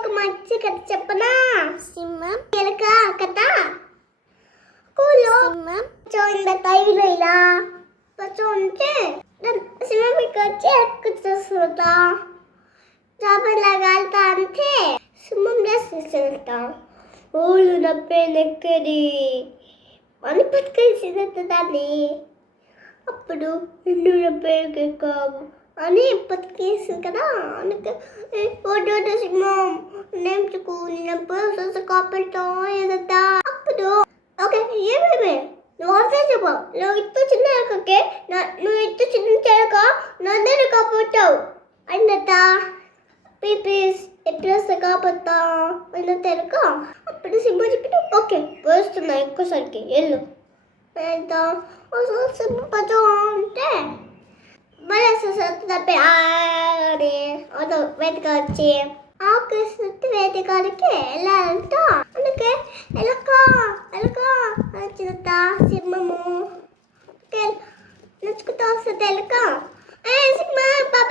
ఒక మంచి కథ చెప్పనా? సింహం ఎలక కథ. స్కూల్లో సింహం చూడండి టైంలో ఇలా ఉంటే సింహం ఇక్కడ వచ్చి ఎక్కుతుంటా చేపలాగా అంటే సింహం వేసేస్తుంటా. ఊళ్ళు నప్పేనెక్కడి అని పట్టుకెళ్ళిందంట దాన్ని. అప్పుడు ఇల్లు నప్పేకే కావు అని పట్టుకేసింది కదా. అందుకే ఓటో సింహం నేర్చుకో నేను కాపాడుతా ఏదట. అప్పుడు ఓకే ఏమేమి నువ్వు అవసరం చెప్పు. నువ్వు ఇంత చిన్న ఎలకకే నువ్వు ఇంత చిన్న చెలక నన్ను కాపాడుతావు అన్నట. పీపీస్ ఎప్పుడు వస్తే కాపాడుతా అన్న తెలక. అప్పుడు సింహం చెప్పి ఓకే వస్తున్నా ఎక్కువసరికి వెళ్ళు ఎంత సింహం అంటే మళ్ళీ అని వేదిక వచ్చి ఆకృష్టి వేదికానికి వెళ్ళాలంట. అందుకే ఎలక ఎలక నచ్చుత సింహము నచ్చుకుంటూ వస్తుంది ఎలక. సింహ పాప